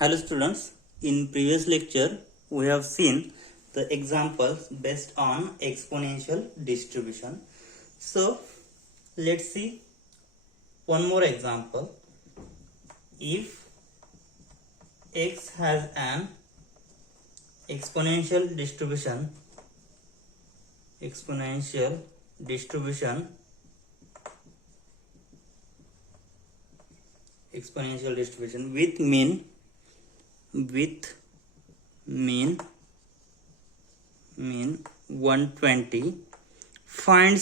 Hello students, in previous lecture we have seen the examples based on exponential distribution. So let's see one more example. If x has an exponential distribution with mean 120, find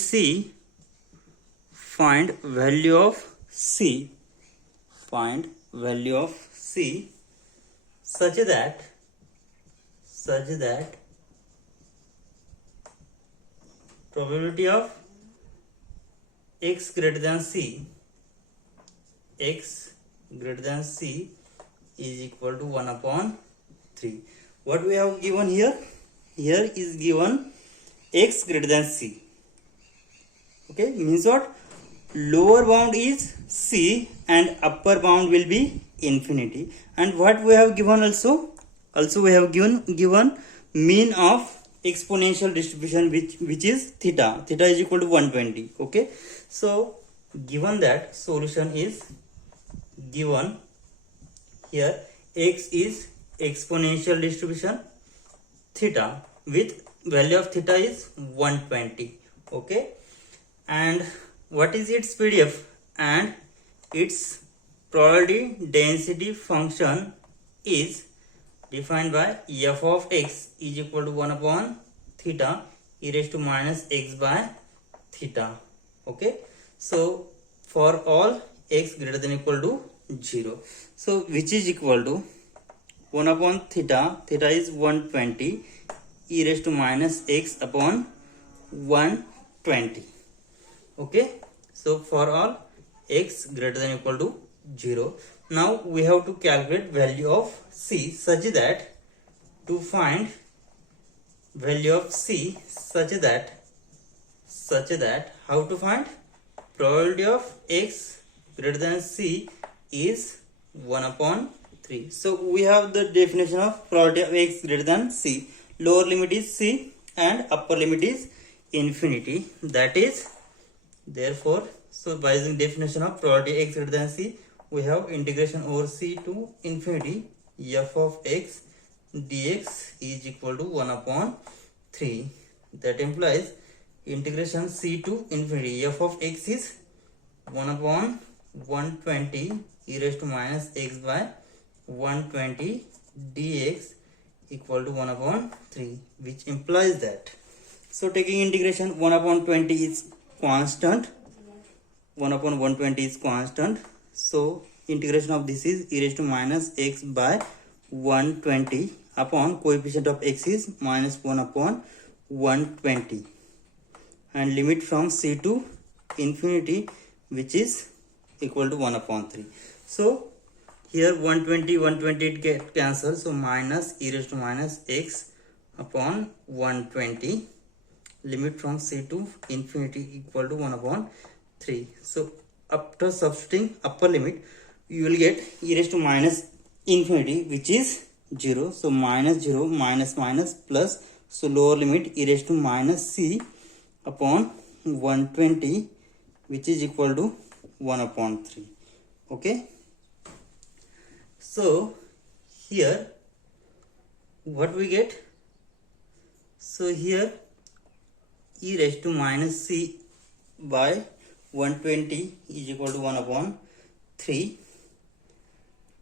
value of c such that probability of x greater than c is equal to 1 upon 3. What we have given here? Here is given x greater than c. Okay, means what? Lower bound is c and upper bound will be infinity. And what we have given also we have given mean of exponential distribution which is theta is equal to 120. Okay, so given that solution is given here, x is exponential distribution theta with value of theta is 120. Okay, and what is its PDF? And its probability density function is defined by f of x is equal to 1 upon theta e raised to minus x by theta. Okay, so for all x greater than equal to 0, so which is equal to 1 upon theta is 120 e raised to minus x upon 120. Okay, so for all x greater than equal to 0, now we have to calculate value of c such that to find value of c such that how to find probability of x greater than c is 1 upon 3. So we have the definition of probability of x greater than c. Lower limit is c and upper limit is infinity. That is, therefore, so by using definition of probability x greater than c, we have integration over c to infinity f of x dx is equal to 1 upon 3. That implies integration c to infinity f of x is 1 upon 120 e raised to minus x by 120 dx equal to 1 upon 3, which implies that, so taking integration 1 upon 20 is constant, 1 upon 120 is constant, so integration of this is e raised to minus x by 120 upon coefficient of x is minus 1 upon 120 and limit from c to infinity which is equal to 1 upon 3. So here 120 it get cancelled, so minus e raised to minus x upon 120 limit from c to infinity equal to 1 upon 3. So after substituting upper limit, you will get e raised to minus infinity which is 0. So minus 0 minus plus, so lower limit e raised to minus c upon 120 which is equal to 1 upon 3. Okay, so here what we get? So here e raised to minus c by 120 is equal to 1 upon 3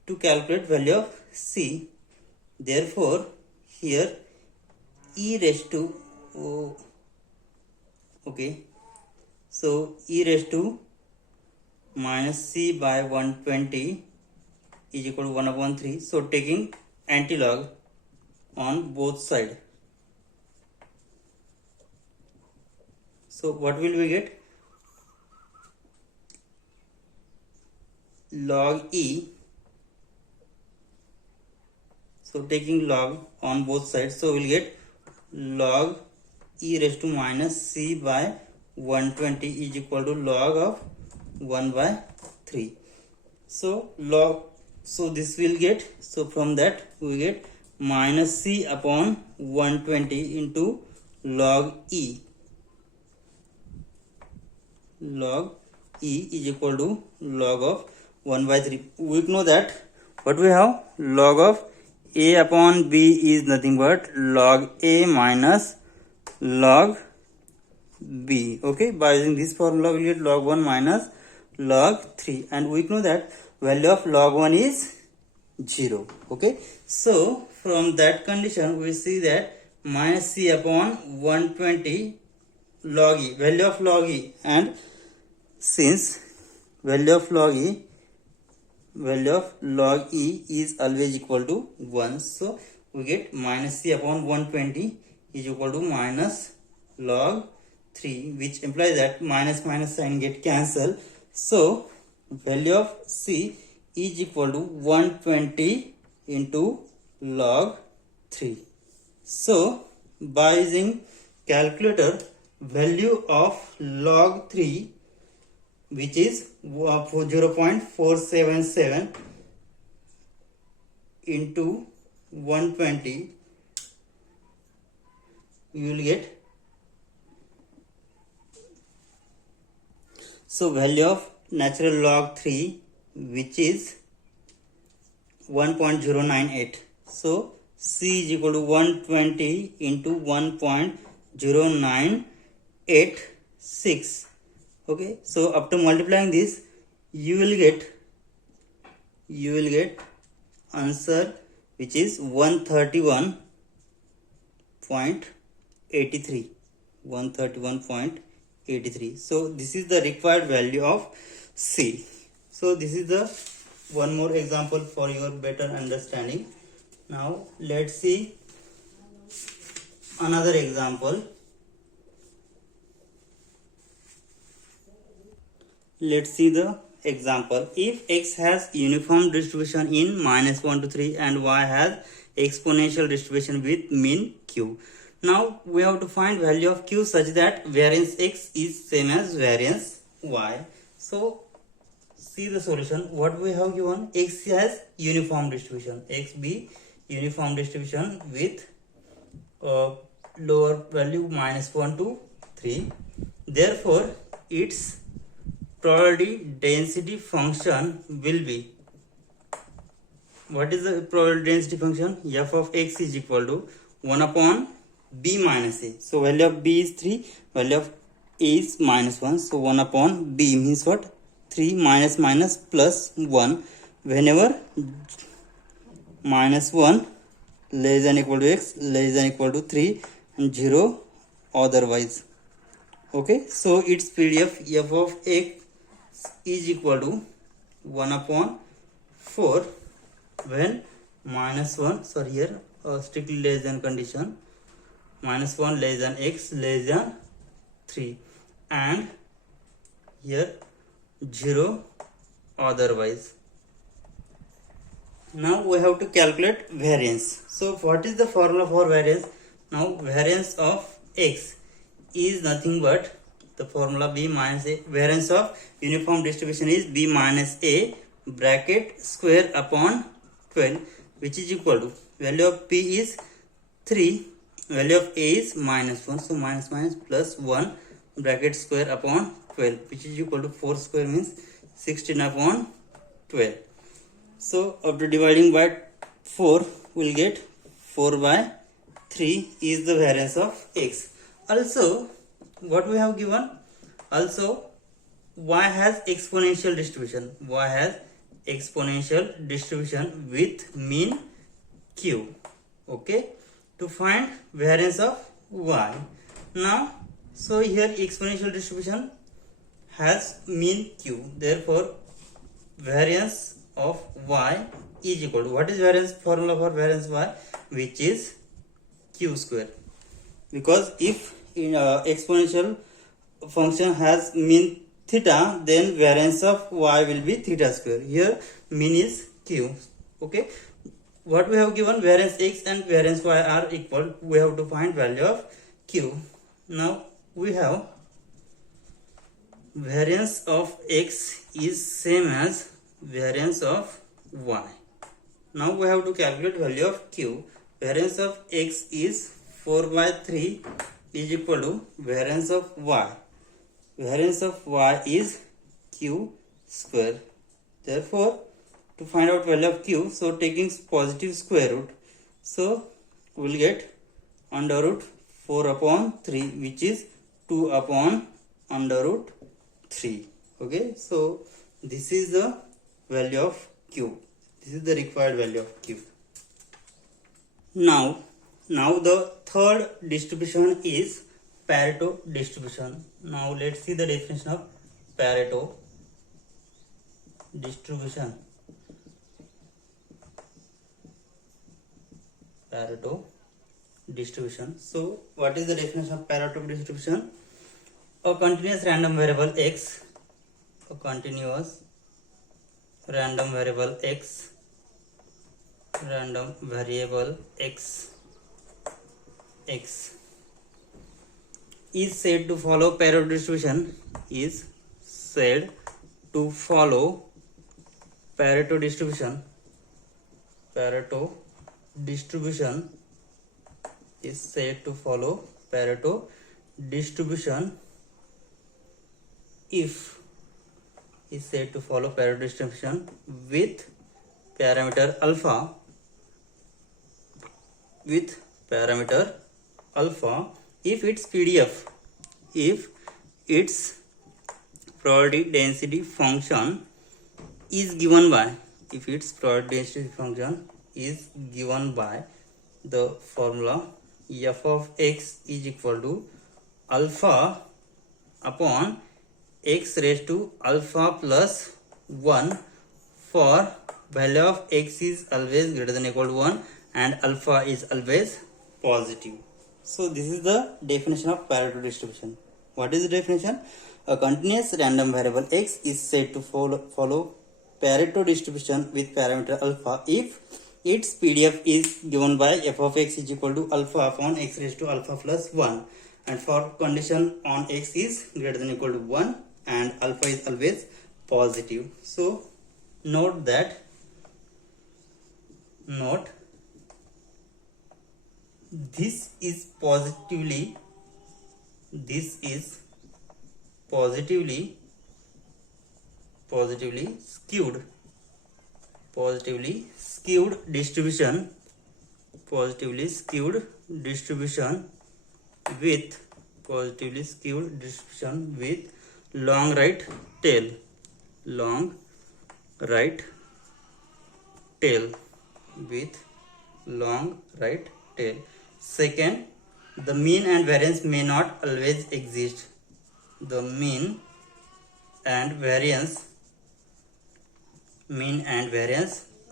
to calculate value of c. Therefore here e raised to so e raised to minus c by 120 is equal to 1 upon 3. So taking antilog on both sides, so what will we get? Log e, so taking log on both sides, so we'll get log e raised to minus c by 120 is equal to log of 1 by 3. So log So this will get, so from that we get minus c upon 120 into log e. Log e is equal to log of 1 by 3. We know that what we have, log of a upon b is nothing but log a minus log b. Okay, by using this formula we get log 1 minus log 3, and we know that value of log 1 is 0. Okay, so from that condition we see that minus c upon 120 log e, value of log e, and since value of log e is always equal to 1, so we get minus c upon 120 is equal to minus log 3, which implies that minus minus sign get cancelled. So value of c is equal to 120 into log 3. So by using calculator, value of log 3, which is 0.477 into 120, you will get, so value of natural log 3, which is 1.098. So c is equal to 120 into 1.0986. Okay, so after multiplying this, you will get answer which is 131.83. 131.83. So this is the required value of c. So this is the one more example for your better understanding. Now let's see another example. Let's see the example. If x has uniform distribution in -1 to 3 and y has exponential distribution with mean q. Now we have to find value of q such that variance x is same as variance y. So see the solution. What we have given, x has uniform distribution, x be uniform distribution with lower value -1 to 3. Therefore its probability density function will be, what is the probability density function? F of x is equal to 1 upon b minus a. So value of b is 3, value of a is -1, so 1 upon b means what? 3 minus minus plus 1, whenever -1 less than equal to x, less than equal to 3, and 0 otherwise. Okay, so its PDF f of x is equal to 1 upon 4 when -1, sorry here strictly less than condition, -1 less than x less than 3, and here 0 otherwise. Now we have to calculate variance. So what is the formula for variance? Now variance of x is nothing but the formula b minus a. Variance of uniform distribution is b minus a bracket square upon 12, which is equal to, value of p is 3, value of a is -1, so minus minus plus 1 bracket square upon 12, which is equal to 4 square means 16 upon 12. So after dividing by 4, we'll get 4 by 3 is the variance of x. Also what we have given, also y has exponential distribution, y has exponential distribution with mean q. Okay, to find variance of y. Now so here exponential distribution has mean q, therefore variance of y is equal to, what is variance formula for variance y? Which is q square, because if in exponential function has mean theta, then variance of y will be theta square. Here mean is q. Okay, what we have given, variance x and variance y are equal, we have to find value of q. Now we have variance of x is same as variance of y. Now we have to calculate value of q. Variance of x is 4 by 3 is equal to variance of y. Variance of y is q square. Therefore, to find out value of q, so taking positive square root, so we will get under root 4 upon 3, which is 2 upon under root 3. Okay, so this is the value of q. This is the required value of q. Now the third distribution is Pareto distribution. Now let's see the definition of Pareto distribution. Pareto distribution. So what is the definition of Pareto distribution? A continuous random variable x, a continuous random variable x, random variable x is said to follow Pareto distribution, is said to follow Pareto distribution. Pareto distribution is said to follow Pareto distribution if is said to follow Pareto distribution with parameter alpha, if its PDF, if its probability density function is given by, if its probability density function is given by the formula f of x is equal to alpha upon x raised to alpha plus 1 for value of x is always greater than or equal to 1 and alpha is always positive. So this is the definition of Pareto distribution. What is the definition? A continuous random variable x is said to follow Pareto distribution with parameter alpha if its PDF is given by f of x is equal to alpha upon x raised to alpha plus 1 and for condition on x is greater than or equal to 1 and alpha is always positive. So note this is positively skewed distribution with long right tail Second, the mean and variance may not always exist. The mean and variance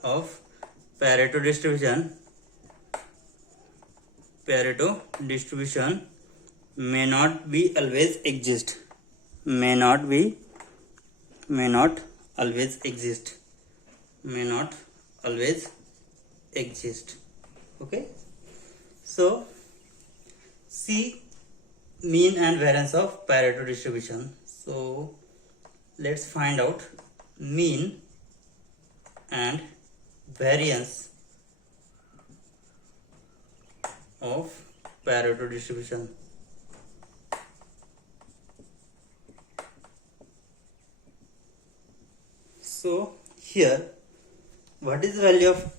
of Pareto distribution may not always exist. Okay. So see mean and variance of Pareto distribution. So let's find out mean and variance of Pareto distribution. So here, what is the value of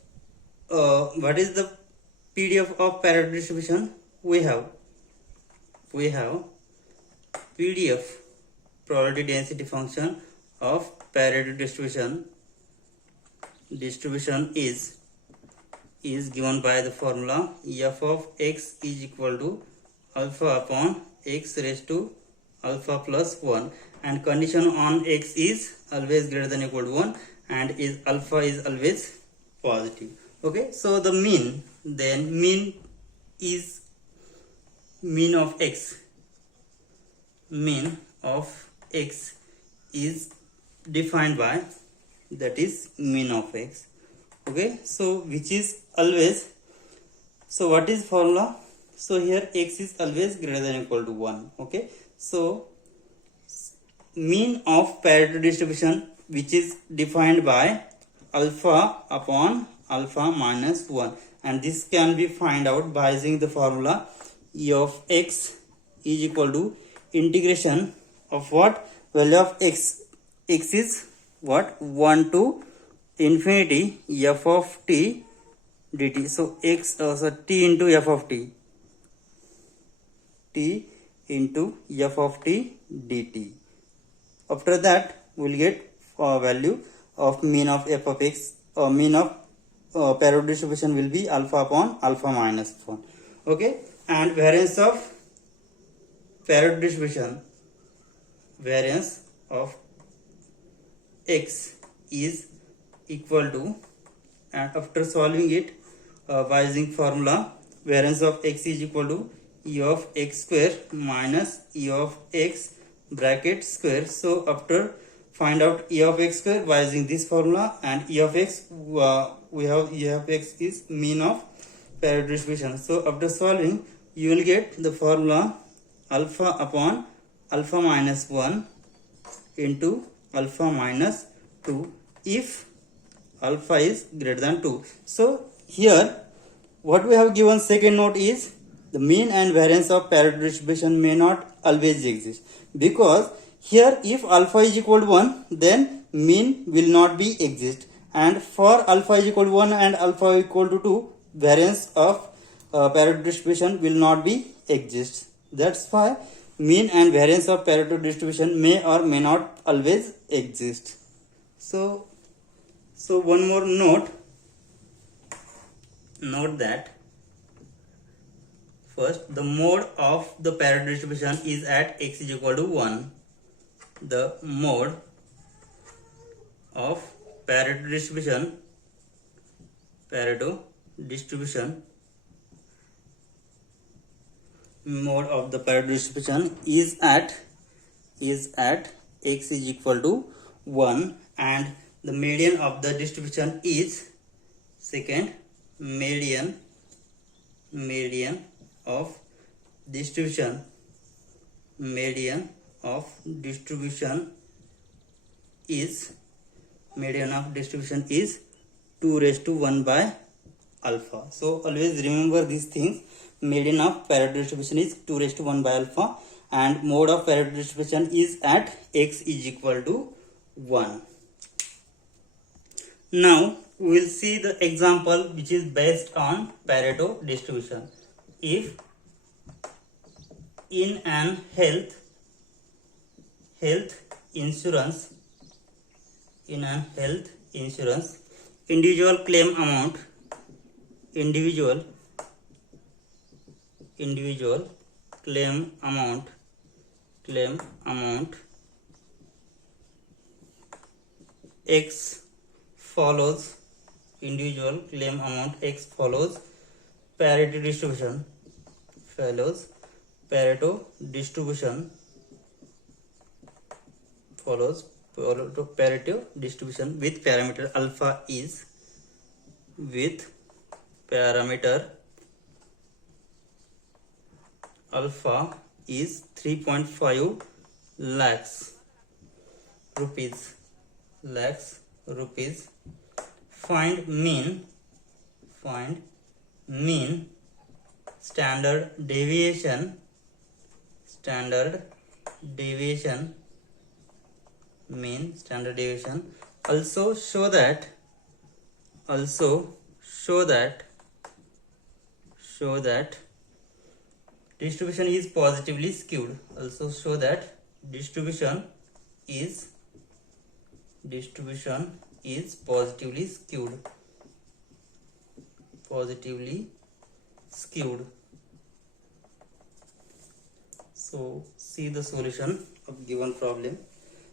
what is the PDF of Pareto distribution? We have PDF, probability density function of Pareto distribution is given by the formula f of x is equal to alpha upon x raised to alpha plus 1 and condition on x is always greater than or equal to 1 and is alpha is always positive. Okay, so the mean is mean of x is defined by, that is mean of x. Okay, so which is always, so what is formula? So here x is always greater than or equal to 1. Okay, so mean of Pareto distribution which is defined by alpha upon alpha minus 1, and this can be find out by using the formula e of x is equal to integration of what value of x. X is what 1 to infinity f of t dt. So x so t into f of t into f of t dt. After that we will get value of mean of f of x, mean of parallel distribution will be alpha upon alpha minus 1. Okay, and variance of parallel distribution, variance of x is equal to, and after solving it by using formula, variance of x is equal to e of x square minus e of x bracket square. So after find out e of x square by using this formula, and e of x we have e of x is mean of parallel distribution. So after solving you will get the formula alpha upon alpha minus 1 into alpha minus 2 if alpha is greater than 2. So here what we have given second note is the mean and variance of parallel distribution may not always exist, because here if alpha is equal to 1 then mean will not be exist, and for alpha is equal to 1 and alpha equal to 2 variance of parallel distribution will not be exist. That's why mean and variance of parallel distribution may or may not always exist. So one more note that first the mode of the parallel distribution is at x is equal to 1. The mode of Pareto distribution mode of the Pareto distribution is at x is equal to 1, and the median of the distribution is second median of distribution is 2 raised to 1 by alpha. So always remember these things. Median of Pareto distribution is 2 raised to 1 by alpha, and mode of Pareto distribution is at x is equal to 1. Now we will see the example which is based on Pareto distribution. If in an health insurance individual claim amount x follows Pareto distribution with parameter alpha is 3.5 lakhs rupees. Find mean standard deviation also show that distribution is positively skewed. Distribution is positively skewed. So see the solution of given problem.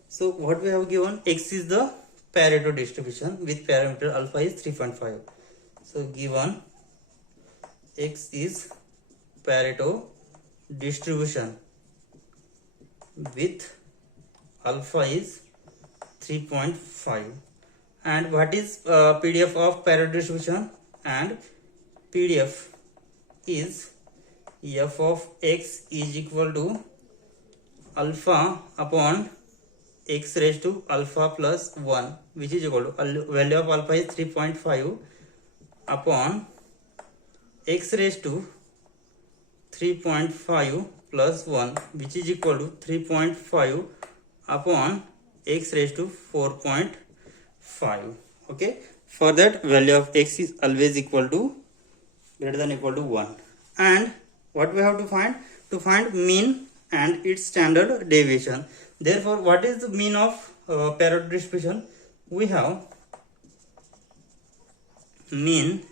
So what we have given, x is the Pareto distribution with parameter alpha is 3.5. So given x is Pareto distribution with alpha is 3.5, and what is PDF of Pareto distribution, and PDF is f of x is equal to alpha upon x raised to alpha plus 1 which is equal to value of alpha is 3.5 upon x raised to 3.5 plus 1 which is equal to 3.5 upon x raised to 4.5. Okay, for that value of x is always equal to greater than equal to 1. And what we have to find mean and its standard deviation. Therefore, what is the mean of Pareto distribution? We have mean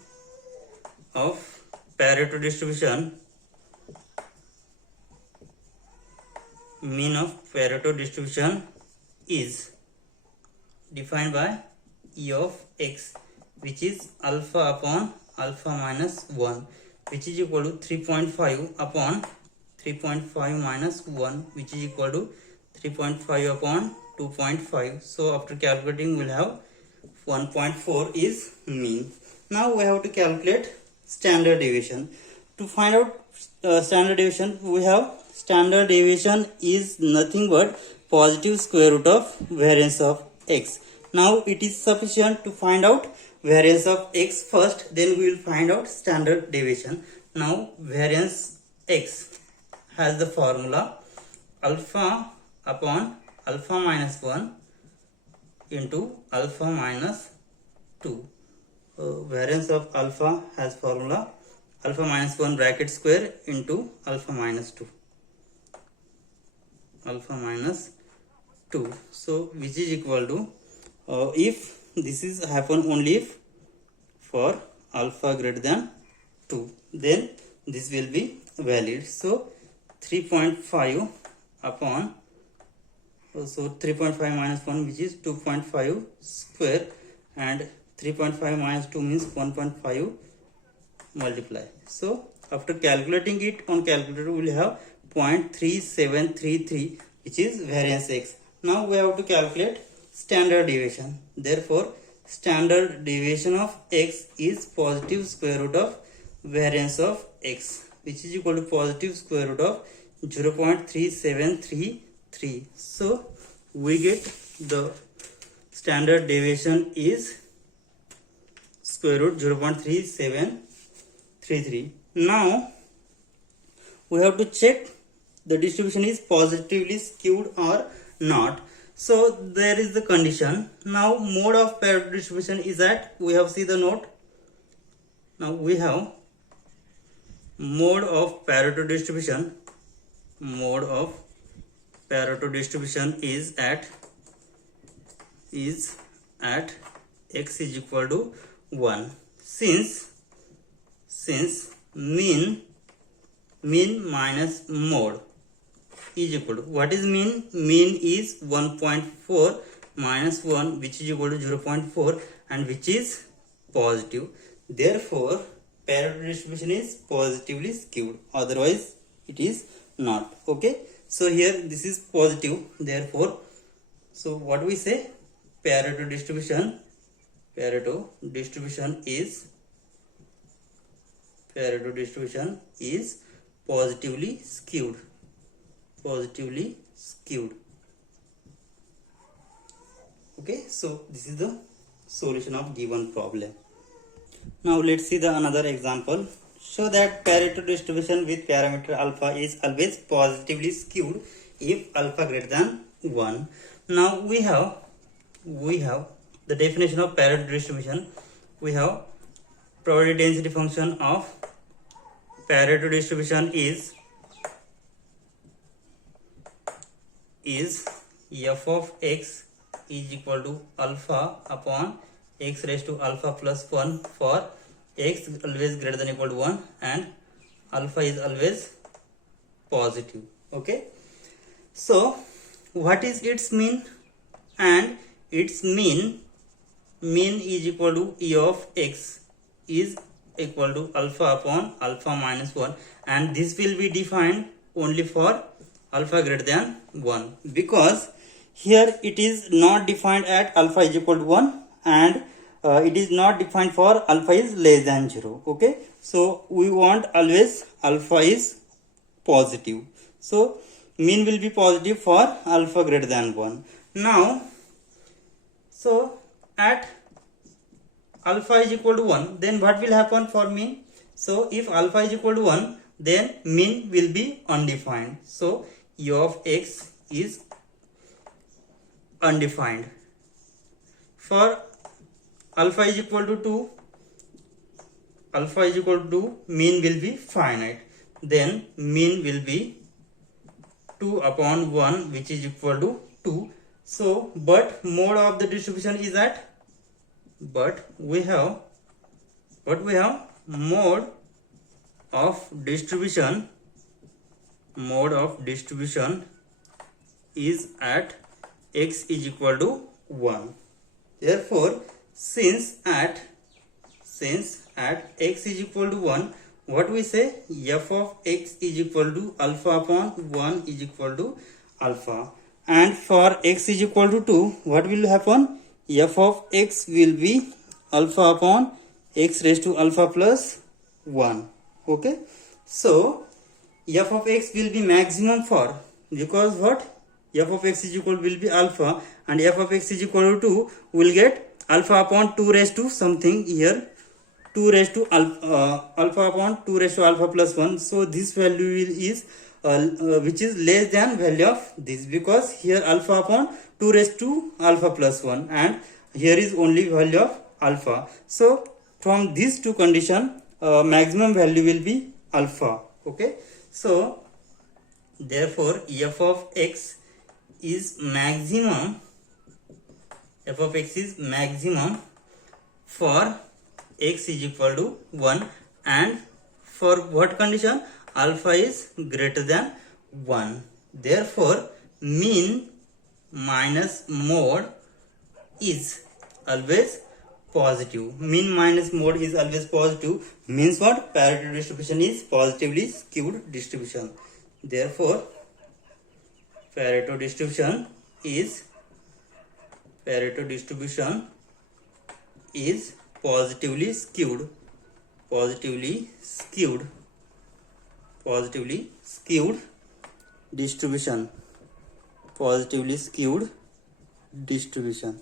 of Pareto distribution. Mean of Pareto distribution is defined by E of x, which is alpha upon alpha minus 1, which is equal to 3.5 upon 3.5 minus 1, which is equal to 3.5 upon 2.5. So after calculating, we'll have 1.4 is mean. Now we have to calculate standard deviation. To find out standard deviation, we have standard deviation is nothing but positive square root of variance of x. Now it is sufficient to find out variance of x first, then we will find out standard deviation. Now variance x has the formula alpha upon alpha minus 1 into alpha minus 2. Variance of alpha has formula alpha minus 1 bracket square into alpha minus 2. Alpha minus 2. So which is equal to if this is happen only if for alpha greater than 2, then this will be valid. So 3.5 upon 3.5 minus 1 which is 2.5 square, and 3.5 minus 2 means 1.5 multiply. So after calculating it on calculator, we will have 0.3733 which is variance x. Now we have to calculate standard deviation. Therefore standard deviation of x is positive square root of variance of x, which is equal to positive square root of 0.3733. So we get the standard deviation is square root 0.3733. Now we have to check the distribution is positively skewed or not. So there is the condition. Now mode of Pareto distribution is at, we have see the note. Now we have mode of Pareto distribution. Mode of Pareto distribution is at x is equal to 1. Since mean minus mode is equal to, what is mean? Mean is 1.4 minus 1 which is equal to 0.4 and which is positive. Therefore Pareto distribution is positively skewed, otherwise it is not. Okay, so here this is positive, therefore so what we say, Pareto distribution is positively skewed. Okay, so this is the solution of given problem. Now let's see the another example. Show that Pareto distribution with parameter alpha is always positively skewed if alpha greater than 1. Now we have the definition of Pareto distribution. We have probability density function of Pareto distribution is f of x is equal to alpha upon x raised to alpha plus 1 for x always greater than equal to 1 and alpha is always positive. Okay, so what is its mean? And its mean is equal to E of x is equal to alpha upon alpha minus 1, and this will be defined only for alpha greater than 1, because here it is not defined at alpha is equal to 1 and it is not defined for alpha is less than 0. Okay, so we want always alpha is positive, so mean will be positive for alpha greater than 1. Now, so at alpha is equal to 1, then what will happen for mean? So if alpha is equal to 1, then mean will be undefined. So u of x is undefined. For alpha is equal to 2, mean will be finite. Then mean will be 2 upon 1, which is equal to 2. So but mode of the distribution is at, we have mode of distribution is at x is equal to 1. Therefore, since at x is equal to 1, what we say, f of x is equal to alpha upon 1 is equal to alpha. And for x is equal to 2, what will happen? F of x will be alpha upon x raised to alpha plus 1. Okay. So f of x will be maximum for, because what, f of x is equal will be alpha, and f of x is equal to 2 will get alpha upon 2 raised to something here, 2 raised to alpha upon 2 raised to alpha plus 1. So this value is which is less than value of this, because here alpha upon 2 raised to alpha plus 1 and here is only value of alpha. So from these two condition, maximum value will be alpha. Okay. So therefore f of x is maximum for x is equal to 1, and for what condition? Alpha is greater than 1. Therefore mean minus mode is always positive. Mean minus mode is always positive, means what? Pareto distribution is positively skewed distribution. Therefore Pareto distribution is positively skewed distribution.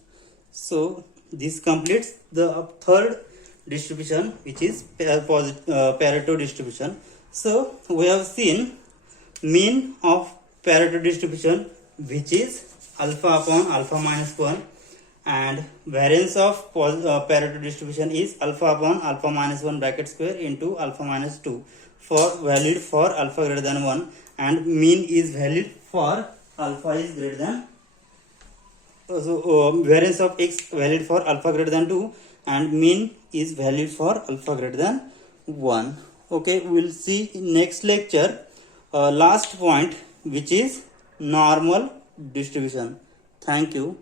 So this completes the third distribution, which is Pareto distribution. So we have seen mean of Pareto distribution, which is alpha upon alpha minus 1, and variance of Pareto distribution is alpha upon alpha minus 1 bracket square into alpha minus 2, for valid for alpha greater than 1, and mean is valid for alpha is greater than, variance of x valid for alpha greater than 2 and mean is valid for alpha greater than 1. Okay, we will see in next lecture last point, which is normal distribution. Thank you.